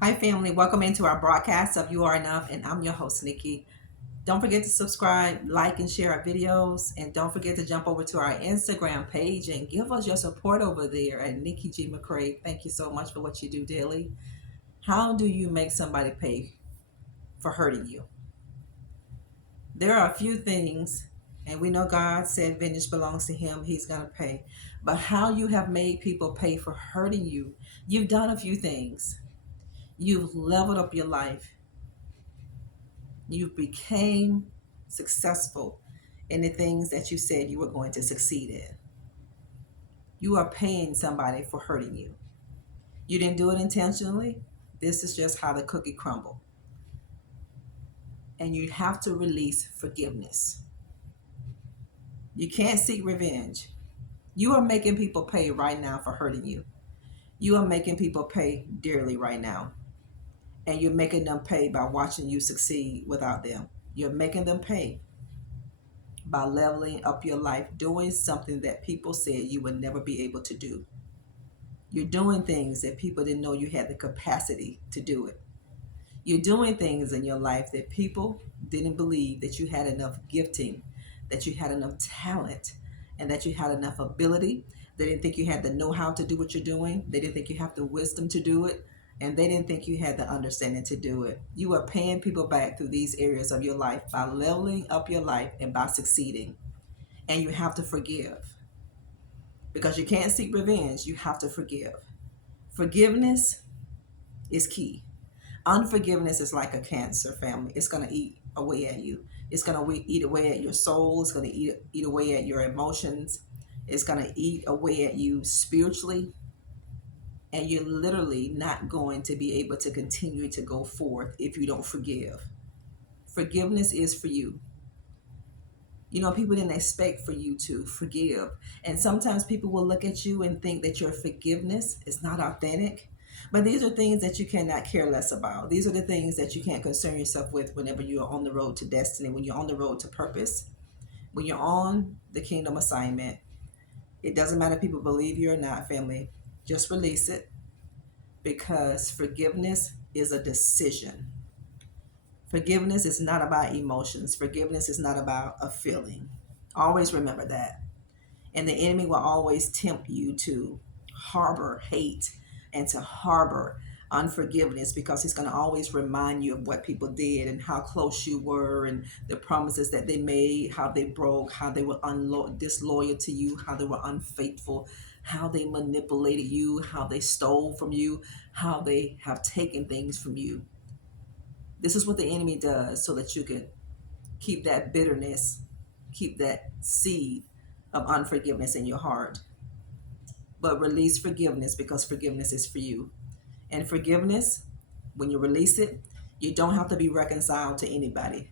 Hi, family. Welcome into our broadcast of You Are Enough, and I'm your host, Nikki. Don't forget to subscribe, like, and share our videos. And don't forget to jump over to our Instagram page and give us your support over there at Nikki G. McCray. Thank you so much for what you do daily. How do you make somebody pay for hurting you? There are a few things, and we know God said vengeance belongs to Him. He's going to pay. But how you have made people pay for hurting you, you've done a few things. You've leveled up your life. You became successful in the things that you said you were going to succeed in. You are paying somebody for hurting you. You didn't do it intentionally. This is just how the cookie crumbled. And you have to release forgiveness. You can't seek revenge. You are making people pay right now for hurting you. You are making people pay dearly right now. And you're making them pay by watching you succeed without them. You're making them pay by leveling up your life, doing something that people said you would never be able to do. You're doing things that people didn't know you had the capacity to do it. You're doing things in your life that people didn't believe that you had enough gifting, that you had enough talent, and that you had enough ability. They didn't think you had the know-how to do what you're doing. They didn't think you have the wisdom to do it. And they didn't think you had the understanding to do it. You are paying people back through these areas of your life by leveling up your life and by succeeding. And you have to forgive because you can't seek revenge. You have to forgive. Forgiveness is key. Unforgiveness is like a cancer, family. It's going to eat away at you. It's going to eat away at your soul. It's going to eat away at your emotions. It's going to eat away at you spiritually. And you're literally not going to be able to continue to go forth if you don't forgive. Forgiveness is for you. You know, people didn't expect for you to forgive. And sometimes people will look at you and think that your forgiveness is not authentic. But these are things that you cannot care less about. These are the things that you can't concern yourself with whenever you're on the road to destiny, when you're on the road to purpose, when you're on the kingdom assignment. It doesn't matter if people believe you or not, family. Just release it because forgiveness is a decision. Forgiveness is not about emotions. Forgiveness is not about a feeling. Always remember that. And the enemy will always tempt you to harbor hate and to harbor unforgiveness because he's going to always remind you of what people did and how close you were and the promises that they made, how they broke, how they were disloyal to you, how they were unfaithful, how they manipulated you, how they stole from you, how they have taken things from you. This is what the enemy does so that you can keep that bitterness, keep that seed of unforgiveness in your heart. But release forgiveness because forgiveness is for you. And forgiveness, when you release it, you don't have to be reconciled to anybody.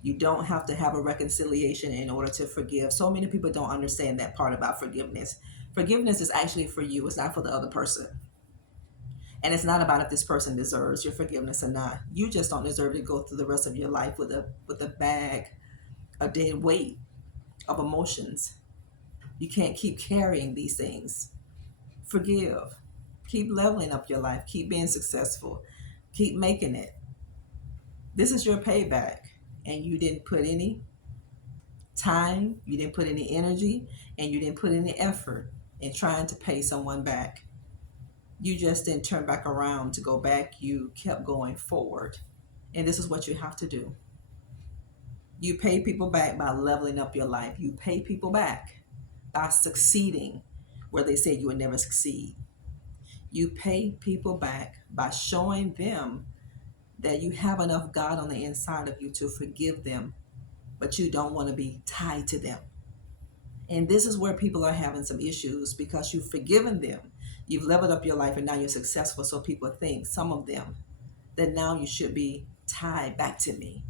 You don't have to have a reconciliation in order to forgive. So many people don't understand that part about forgiveness. Forgiveness is actually for you, it's not for the other person. And it's not about if this person deserves your forgiveness or not. You just don't deserve to go through the rest of your life with a bag, a dead weight of emotions. You can't keep carrying these things. Forgive. Keep leveling up your life. Keep being successful. Keep making it. This is your payback. And you didn't put any time, you didn't put any energy, and you didn't put any effort in trying to pay someone back. You just didn't turn back around to go back. You kept going forward. And this is what you have to do. You pay people back by leveling up your life. You pay people back by succeeding where they said you would never succeed. You pay people back by showing them that you have enough God on the inside of you to forgive them, but you don't want to be tied to them. And this is where people are having some issues because you've forgiven them. You've leveled up your life and now you're successful. So people think, some of them, that now you should be tied back to me.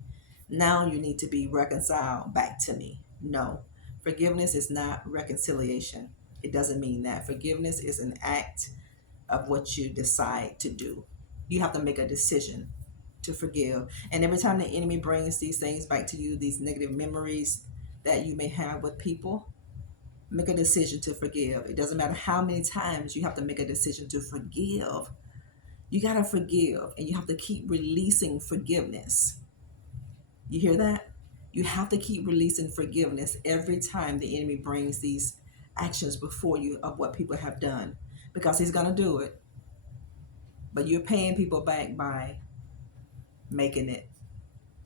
Now you need to be reconciled back to me. No, forgiveness is not reconciliation. It doesn't mean that. Forgiveness is an act of what you decide to do. You have to make a decision to forgive. And every time the enemy brings these things back to you, these negative memories that you may have with people, make a decision to forgive. It doesn't matter how many times you have to make a decision to forgive. You got to forgive, and you have to keep releasing forgiveness. You hear that? You have to keep releasing forgiveness every time the enemy brings these actions before you of what people have done, because he's going to do it. But you're paying people back by making it.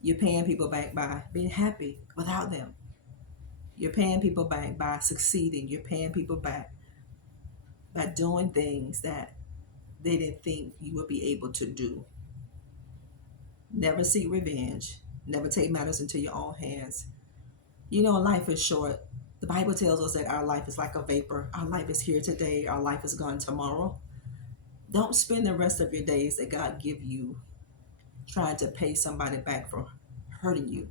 You're paying people back by being happy without them. You're paying people back by succeeding. You're paying people back by doing things that they didn't think you would be able to do. Never seek revenge. Never take matters into your own hands. You know, life is short. The Bible tells us that our life is like a vapor. Our life is here today. Our life is gone tomorrow. Don't spend the rest of your days that God give you trying to pay somebody back for hurting you.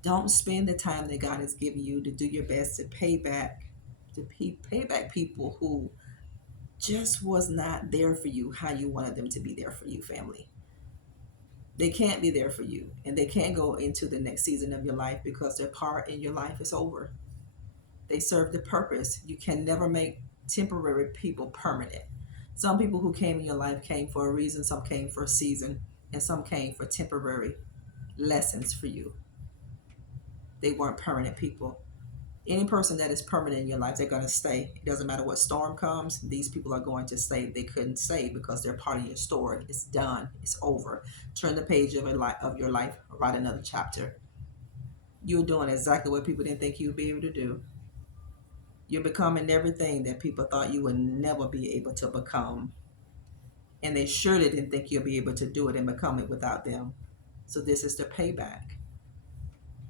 Don't spend the time that God has given you to do your best to pay back, pay back people who just was not there for you how you wanted them to be there for you, family. They can't be there for you, and they can't go into the next season of your life because their part in your life is over. They serve the purpose. You can never make temporary people permanent. Some people who came in your life came for a reason, some came for a season, and some came for temporary lessons for you. They weren't permanent people. Any person that is permanent in your life, they're going to stay. It doesn't matter what storm comes, these people are going to stay. They couldn't stay because they're part of your story. It's done. It's over. Turn the page of your life, write another chapter. You're doing exactly what people didn't think you'd be able to do. You're becoming everything that people thought you would never be able to become. And they surely didn't think you'll be able to do it and become it without them. So this is the payback.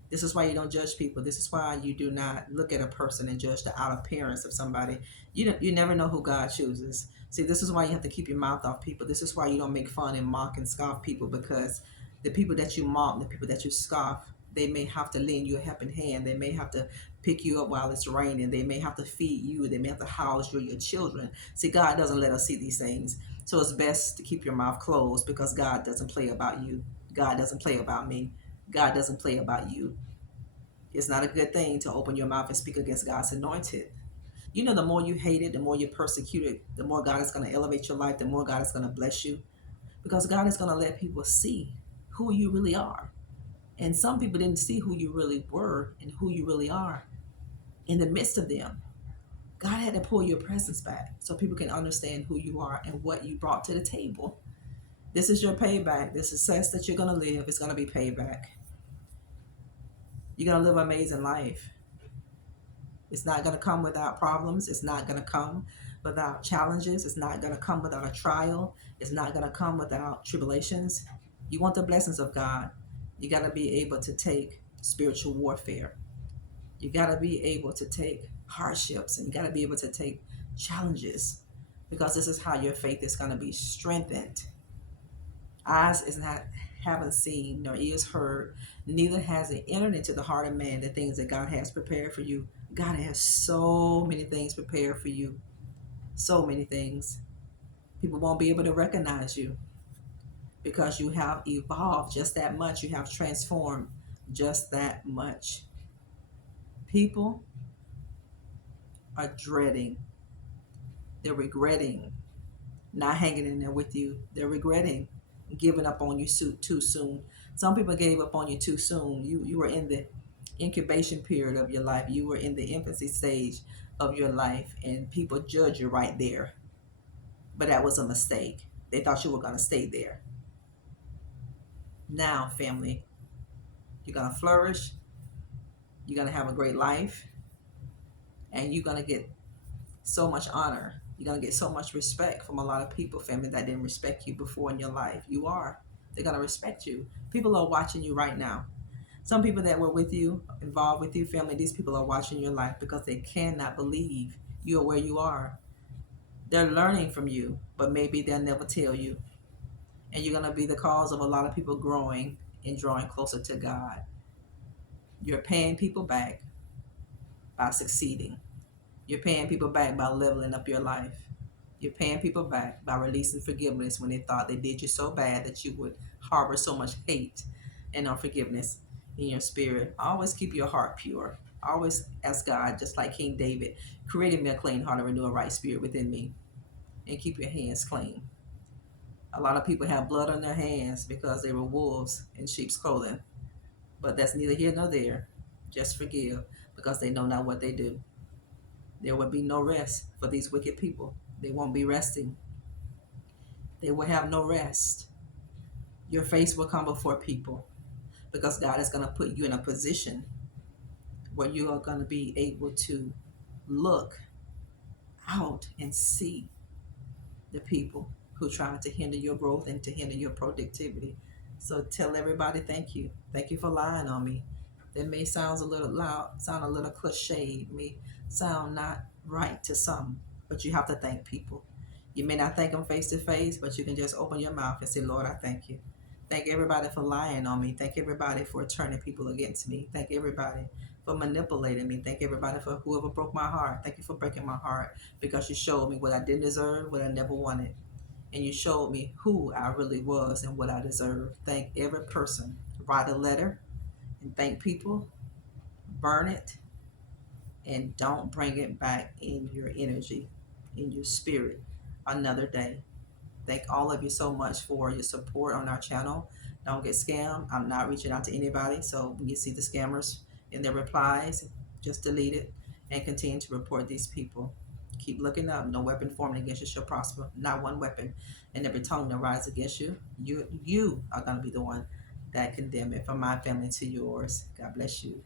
This is why you don't judge people. This is why you do not look at a person and judge the outer appearance of somebody. You never know who God chooses. See, this is why you have to keep your mouth off people. This is why you don't make fun and mock and scoff people, because the people that you mock, the people that you scoff, they may have to lend you a helping hand. They may have to pick you up while it's raining. They may have to feed you. They may have to house you or your children. See, God doesn't let us see these things. So it's best to keep your mouth closed, because God doesn't play about you. God doesn't play about me. God doesn't play about you. It's not a good thing to open your mouth and speak against God's anointed. You know, the more you hate it, the more you're persecuted, the more God is going to elevate your life, the more God is going to bless you. Because God is going to let people see who you really are. And some people didn't see who you really were and who you really are in the midst of them. God had to pull your presence back so people can understand who you are and what you brought to the table. This is your payback. The success that you're going to live is going to be payback. You're going to live an amazing life. It's not going to come without problems. It's not going to come without challenges. It's not going to come without a trial. It's not going to come without tribulations. You want the blessings of God, you got to be able to take spiritual warfare. You got to be able to take hardships, and you got to be able to take challenges, because this is how your faith is going to be strengthened. Eyes is not haven't seen, nor ears heard, neither has it entered into the heart of man the things that God has prepared for you. God has so many things prepared for you. So many things. People won't be able to recognize you because you have evolved just that much. You have transformed just that much. People are dreading. They're regretting not hanging in there with you. They're regretting giving up on you too soon. Some people gave up on you too soon. You were in the incubation period of your life. You were in the infancy stage of your life, and people judge you right there. But that was a mistake. They thought you were going to stay there. Now, family, you're going to flourish. You're going to have a great life, and you're going to get so much honor. You're going to get so much respect from a lot of people, family, that didn't respect you before in your life. You are. They're going to respect you. People are watching you right now. Some people that were with you, involved with you, family, these people are watching your life because they cannot believe you are where you are. They're learning from you, but maybe they'll never tell you. And you're going to be the cause of a lot of people growing and drawing closer to God. You're paying people back by succeeding. You're paying people back by leveling up your life. You're paying people back by releasing forgiveness when they thought they did you so bad that you would harbor so much hate and unforgiveness in your spirit. Always keep your heart pure. Always ask God, just like King David, create in me a clean heart and renew a right spirit within me. And keep your hands clean. A lot of people have blood on their hands because they were wolves in sheep's clothing. But that's neither here nor there. Just forgive because they know not what they do. There will be no rest for these wicked people. They won't be resting. They will have no rest. Your face will come before people because God is going to put you in a position where you are going to be able to look out and see the people who try to hinder your growth and to hinder your productivity. So tell everybody thank you. Thank you for lying on me. That may sound a little loud, sound a little cliche, may sound not right to some, but you have to thank people. You may not thank them face to face, but you can just open your mouth and say, Lord, I thank you. Thank everybody for lying on me. Thank everybody for turning people against me. Thank everybody for manipulating me. Thank everybody for whoever broke my heart. Thank you for breaking my heart because you showed me what I didn't deserve, what I never wanted. And you showed me who I really was and what I deserved. Thank every person. Write a letter and thank people. Burn it and don't bring it back in your energy, in your spirit another day. Thank all of you so much for your support on our channel. Don't get scammed. I'm not reaching out to anybody. So when you see the scammers in their replies, just delete it and continue to report these people. Keep looking up. No weapon formed against you shall prosper. Not one weapon. And every tongue that rises against you, you are going to be the one that condemn it. From my family to yours. God bless you.